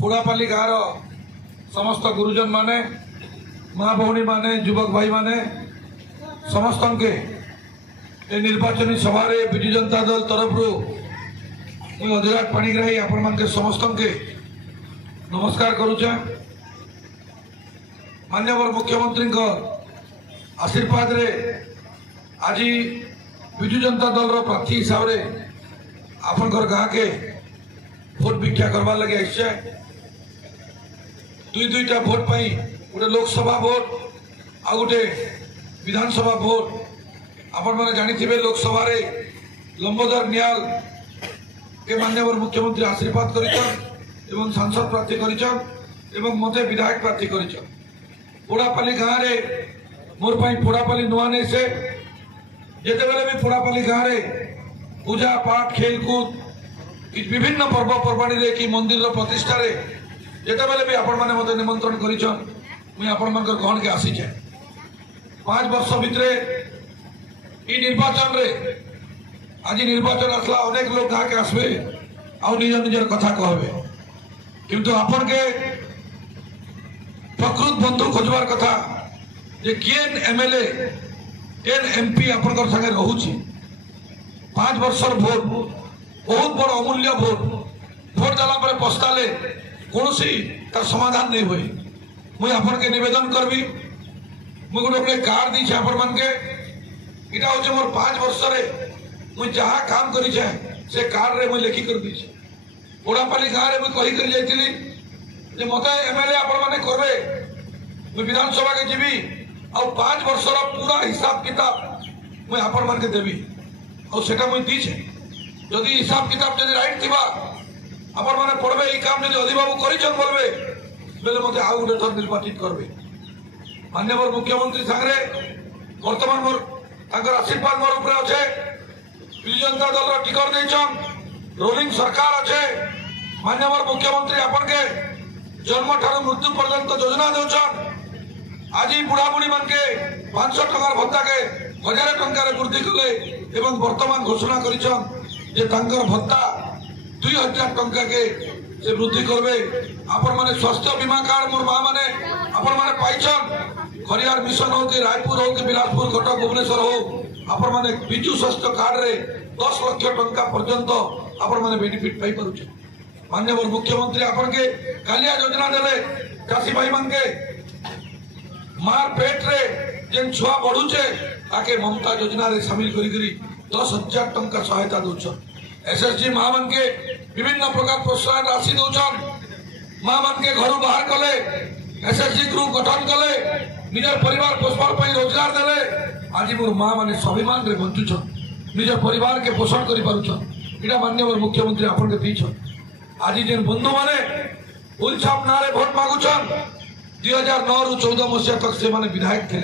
पोड़ापाली गाँव समस्त गुरुजन माने माँ भौणी माने युवक भाई माने समस्त के निर्वाचन सभा विजु जनता दल तरफ मुझे अधिराज पाणिग्राही आपण मान समस्त के नमस्कार करुचे। माननीय मुख्यमंत्री आशीर्वाद रे आज विजु जनता दल प्रार्थी हिसाब से आपनकर गाँ के भोट भिक्षा करवा लगे आश्चर्य दुईटा भोट पाई गोटे लोकसभा भोट आ गोटे विधानसभा भोट आपण मैंने जानी लोकसभा रे लंबोदर नियाल के माननीय मुख्यमंत्री आशीर्वाद कर सांसद प्रार्थी कर मते विधायक प्रार्थी कर पोड़ापाली गाँव में मोर पोड़ापाली नुआ नहीं से जिते बेले भी पोड़ापाली गाँव में पूजा पाठ खेलकूद विभिन्न पर्वपर्वाणी कि मंदिर प्रतिष्ठा जिते बेले भी आपण मैंने मत निमंत्रण कर ग्रहण के आसी 5 वर्ष भितर निर्वाचन रे आज निर्वाचन आसला अनेक लोग गाँव के आसबे आ निज निजर कथा कहबे किंतु आपण के प्रकृत बंधु खोजबार कथा जे केन एमएलए केन एमपी आपनकर संगे रहूची 5 वर्ष भोट बहुत बड़ अमूल्य भोट देला पर पछताले कौन तार समाधान नहीं हुए मुझे आपन के निवेदन करबी मुझे गोटे कार्ड दी आपण मान के इटा हूँ मोर 5 वर्ष मुझे जहाँ काम करी से कार्ड रे मुझे लेखिक दी पोड़ापाली गाँव में कही कर जाइए मत एमएलए आपण मैंने करबे मुझे विधानसभा के जीवी आ 5 वर्ष पूरा हिसाब किताब मुझे आपण मान के देवी और सेटा मुझे दीछे जदि हिसाब किताब जदि राइट थिबा आपण माने पढ़बे ई काम जदि अधिबाबू करिछन बोलबे बेले मते आउ गोटे थर निर्वाचित करबे। माननीय मुख्यमंत्री सागरे वर्तमान मोर तांकर आशीर्वाद मोर ऊपर अछि विजु जनता दल टिकट देछन रोलिंग सरकार अछि माननीय मुख्यमंत्री आपण के जन्म ठार मृत्यु पर्यंत योजना देछन आज बुढ़ा बुढ़ी मान के 500 टका भत्ता के 1000 टका वृद्धि कले एवं वर्तमान घोषणा करिछन जे तांकर भत्ता 2000 टका के से वृद्धि करबे। आपण माने स्वास्थ्य बीमा कार्ड मोर मां माने आपण माने पाइछन खरियार मिशन हो कि रायपुर हो कि बिलासपुर कटक भुवनेश्वर हो आपण माने बिजु स्वास्थ्य कार्ड रे 10 लाख टका पर्यंत आपण माने बेनिफिट पाई परुछ। माननीय मुख्यमंत्री आपण के कालिया योजना देले चासी भाई मान के मार पेट रे जेन छुआ बढ़ुचे ताके ममता योजना रे शामिल करी 10,000 टका सहायता दौछन। एसएसजी मां मन के विभिन्न प्रकार प्रोत्साहन राशि दौछन मां मन के घर बाहर कले एसएसजी ग्रुप गठन कले निजर परिवार पोषण पर रोजगार देले आज मोर मां माने स्वाभिमान रे बंचुछन निजर परिवार के पोषण करि पारुछन। इडा माननीय मुख्यमंत्री आपन के दीछन आज जेन बंधु माने उलछाप नारे भोट मागुछन 2009 रु 14 मसिया तक से माने विधायक थे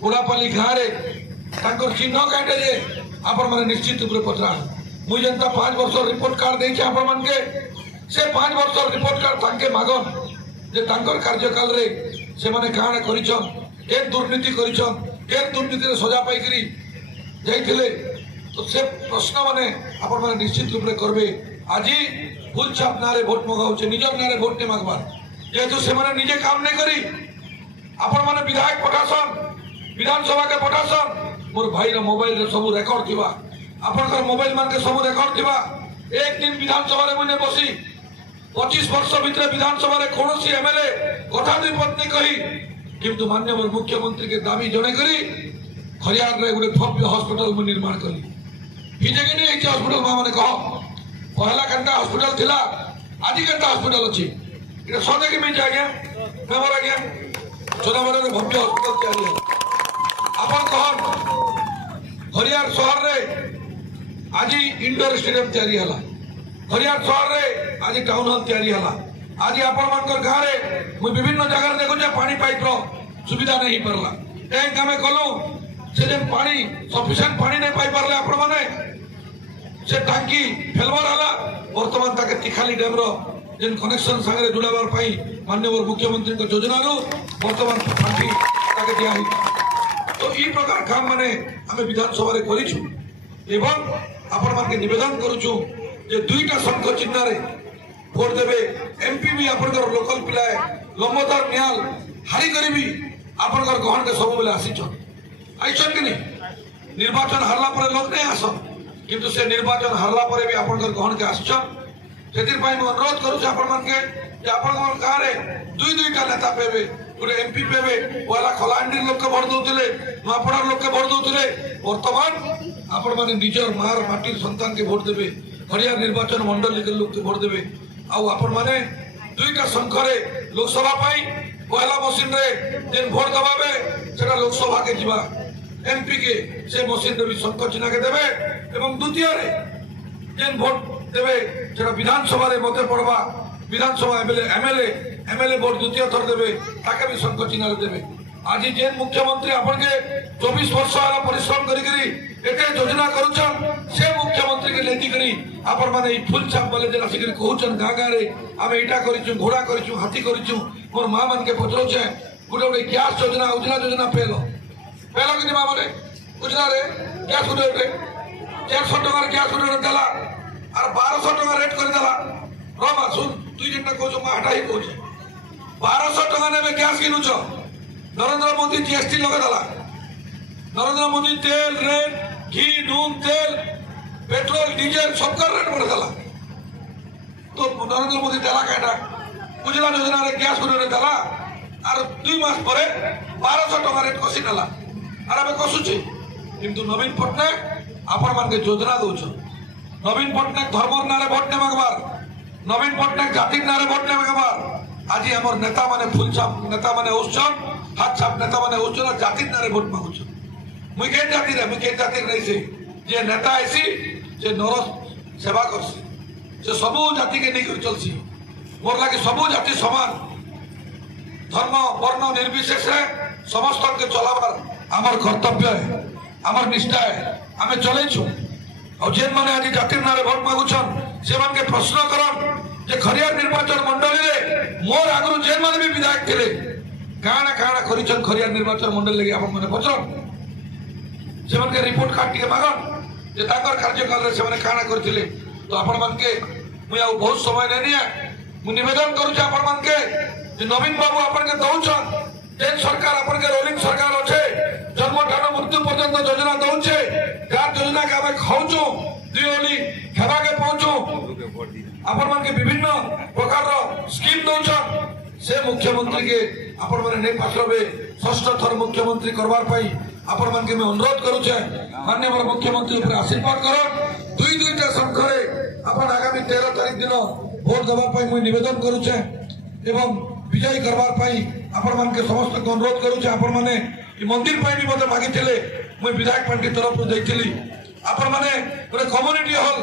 पोड़ापाली गाँव में चिन्ह काटे जे आपण माने निश्चित रूप पचरा मुझे जनता 5 वर्ष रिपोर्ट कार्ड देखे आपण मान के से 5 वर्ष रिपोर्ट कार्ड तांके मागन जे तांकर कार्यकाल रे से माने काण करिछन के दुर्नीति करिछन के दुर्नीति रे सजा पाई करी जाइथिले तो से प्रश्न माने आपण माने निश्चित रूप रे करबे। आज फुल छाप नारे भोट मगाउछे निजर नारे भोट ने मागबार जेतु से माने निजे काम नहीं करी आपण माने विधायक पठासन विधानसभा के पठासन मोर भाई रे मोबाइल रे सब रिकॉर्ड थिबा आपनकर मोबाइल मान के सब रिकॉर्ड थिबा एक दिन विधानसभा रे मुने बसी 25 वर्ष भितर विधानसभा रे कोनोसी एमएलए कथा दुई पत्नी कही किंतु माननीय मुख्यमंत्री के दाबी जणे करी खरियार रे गोटे भव्य हॉस्पिटल में निर्माण करी हिजे के नहीं हॉस्पिटल मां माने कह पहला घंटा हॉस्पिटल थिला आज घंटा हॉस्पिटल अछि इटा सदे के मिल जाए खबर आज्ञा चोराबारे भव्य हॉस्पिटल तैयारी आपन कहन खरियार शहर रे आज इंडोर स्टेडियम तैयारी हला खरियार शहर रे आज टाउन हॉल तैयारी हला आज आपण मानकर गाँव रे मुझे विभिन्न जगह देखो जे पानी पाइप रो सुविधा नहीं परला टैंक हमें कलु से जे पानी सफिशिएंट पानी नहीं पाई परले आपण माने से टांकी फेलवर हला वर्तमान ताके तिखाली डैम रो जेन कनेक्शन संगे जुड़ाबार पाई माननीय मुख्यमंत्री को योजना रो वर्तमान टांकी ताके दिया ही तो ई प्रकार काम माने हमें विधानसभा रे करिछु एवं आपण मान के निवेदन करूछु जे दुईटा शंख चिन्ह रे भोट देवे एमपी भी आपनकर लोकल पिला लंबोदर निहाल हारी करी भी आपनकर गहन के सब बेले आईचन कि नहीं निर्वाचन हारला पर लोक नहीं आस किंतु से निर्वाचन हारला पर भी आपनकर गहन के आसचन से अनुरोध करूँ आपण मानके आपण गाँव में दुई दुईटा नेता पेबे गोटे एमपी पेबे पहला खलाहांडी लोक भोट दौले नुआपड़ार लोक भोट दौले बर्तमान आपण मैंने निजर मार माटी संतान के भोट देवे खड़िया निर्वाचन मंडल के लोक के भोट देवे आपण मैंने दुईटा संखरे लोकसभा पहला मशीन रे जेन भोट दबावे सेटा लोकसभा के जीवा एमपी के से मशीन रे भी शंख चिन्ह के देवे एवं द्वितीय रे जेन भोट देवे सेटा विधानसभा रे मते पड़वा विधानसभा एमएलए भोट द्वितीय थर देवे ताके भी शंख चिन्ह देवे आज जेन मुख्यमंत्री आपन के 24 वर्ष वाला परिश्रम करी एटे योजना करूछन से मुख्यमंत्री के लेती करी आपण माने फुल छाप वाले जेला सिकरी कहूछन गाँ गाँ रे आमे इटा करिछु घोड़ा करिछु हाथी करिछु मोर मां मन के पचरोछे गुटे गुटे गैस योजना उजला योजना पेलो कि मां माने उजला रे गैस गुटे 400 टका गैस गुटे देला और 1200 टका रेट कर देला रोमा सुन तू जेटा कहू मा हटा ही कहू 1200 टका ने गैस किनुछ नरेंद्र मोदी जीएसटी लगा देला नरेंद्र मोदी तेल रेट घी नून तेल पेट्रोल डीजल सबका रेट बढ़ देला तो नरेंद्र मोदी देला काटा उजला योजना रे गैस गुटे देला और 2 मास परे 1200 टका रेट कसी नेला और आमे कसुची किंतु नवीन पटनायक आपण मान के योजना दउछ नवीन पटनायक धर्मर नारे भोट ने मागबार नवीन पटनायक जाति नारे भोट ने मागबार आज हमर नेता माने फुल छाप नेता माने उछन हाथ छाप नेता माने उछन जाति नारे भोट मागुछ मुई के जाति नहीं से जे नेता ऐसी से नर सेवा करसी से सबू जाति के नहीं कर चलसी मोर लागे सबू जाति समान धर्म वर्ण निर्विशेष है समस्त के चलाबार आमर कर्तव्य है आमर निष्ठा है आमे चलेछु और जेन माने आज जातिर नारे भोट मागुछन से मान के प्रश्न करन जे खरियार निर्वाचन मंडली रे मोर आगरु जेन माने भी विधायक थिले काना करिछन खरियार निर्वाचन मंडली लगे आपन माने पचरन से मान के रिपोर्ट कार्ड के मागन जे ताकर कार्यकाल रे से माने काना करथिले तो आपन मान के मुई आ बहुत समय नै निया मु निवेदन करू छ आपन मान के जे नवीन बाबू आपन के दउछन जेन सरकार आपन के रोलिंग सरकार अछि जन्म ठानो मृत्यु पर्यंत योजना दउछे गार योजना के आमे खाउछु दियोली खेबा के पहुंचो आपन मान के विभिन्न प्रकार रो स्कीम दउछन से मुख्यमंत्री के आपन माने नै पासबे षष्ठ थर मुख्यमंत्री करबार पई आपन मान के मैं अनुरोध करू छे माननीय मुख्यमंत्री ऊपर आशीर्वाद करो दुईटा संखरे आपन आगामी 13 तारीख दिन भोट दबा पई मैं निवेदन करू छे एवं विजय करबार पई आपन मान के समस्त को अनुरोध करू छे आपन माने ई मंदिर पई भी मते मागिथिले मैं विधायक पार्टी तरफ रु दैथिली आपन माने गोटे कम्युनिटी हॉल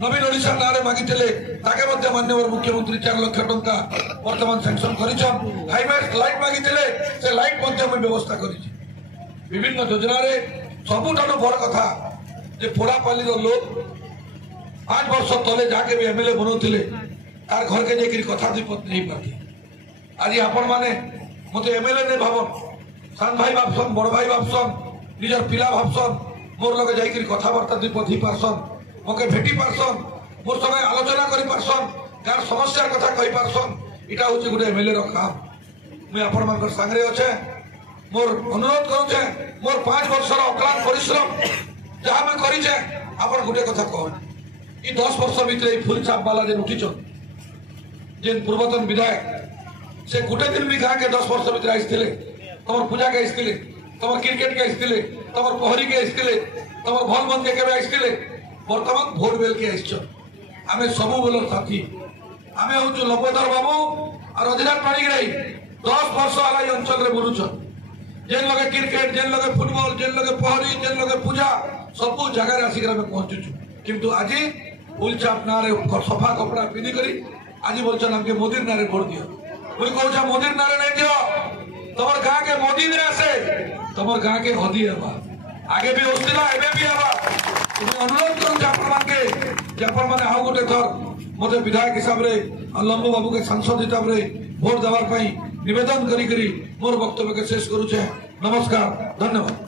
नवीन ओडिशा नारे मागिथिले ताके मध्य माननीय मुख्यमंत्री 4 लाख टंका वर्तमान सैंक्शन करिछन हाईवे लाइट मागिथिले से लाइट मध्य मैं व्यवस्था करिछि विभिन्न योजना रे सबुठानो बड़ कथा जे पोड़ापाली लोग 5 वर्ष तले जाके भी एमएलए बनौथिले तार घर के जेकरी कथा दिपत नहीं पाती आज आपण माने मते एमएलए ने भावन सान भाई भाबसन बड़ भाई भाबसन निजर पिला भाबसन मोर लगे जाइकरी कथा वार्ता दिपत ही पारसन मके भेटी पारसन मोर संगे आलोचना करि पारसन कार समस्या कथा कहि पारसन इटा होची गुटे एमएलए रो काम मैं आपण मानकर संगरे अछे मोर अनुरोध करू छे मोर 5 वर्ष रो अक्लांत परिश्रम जहां मैं करी छे आपण गुटे कथा कहन ई 10 वर्ष भीतर फुल छाप वाला जे उठी छ जेन पूर्वतन विधायक से गुटे दिन भी गाँ के 10 वर्ष भीतर आइथिले तमर पूजा के आइथिले तमर क्रिकेट के आइथिले तमर पहरी के आइथिले तमर भल मन के केबे आइथिले वर्तमान भोट बेल के आइछ आमे सबु बेल साथी आमे हो लंबोदर बाबू और अधिराज पाणिग्राही 10 वर्ष वाला ई अंचल रे बुलुछ जेन लगे क्रिकेट जेन लगे फुटबॉल जेन लगे पहरी जेन लगे पूजा सबु जगह रे आसी में पहुंचुछु किंतु आज फुल छाप ना रे सफा कपड़ा पिनी करी आज बोलछन हमके मोदी नारे भोट दियो कोई कहू मोदी नारे नहीं दियो तमर गाँ के मोदी ने आसे तमर गाँ के हदी हवा आगे भी होस्तिला एबे भी हवा अनुरोध करू जापर मान के जापर माने आउ गोटे थर मते विधायक हिसाब रे लंबू बाबू के सांसद हिसाब रे भोट देवार पई निवेदन करी मोर वक्तव्य के शेष करू छे नमस्कार धन्यवाद।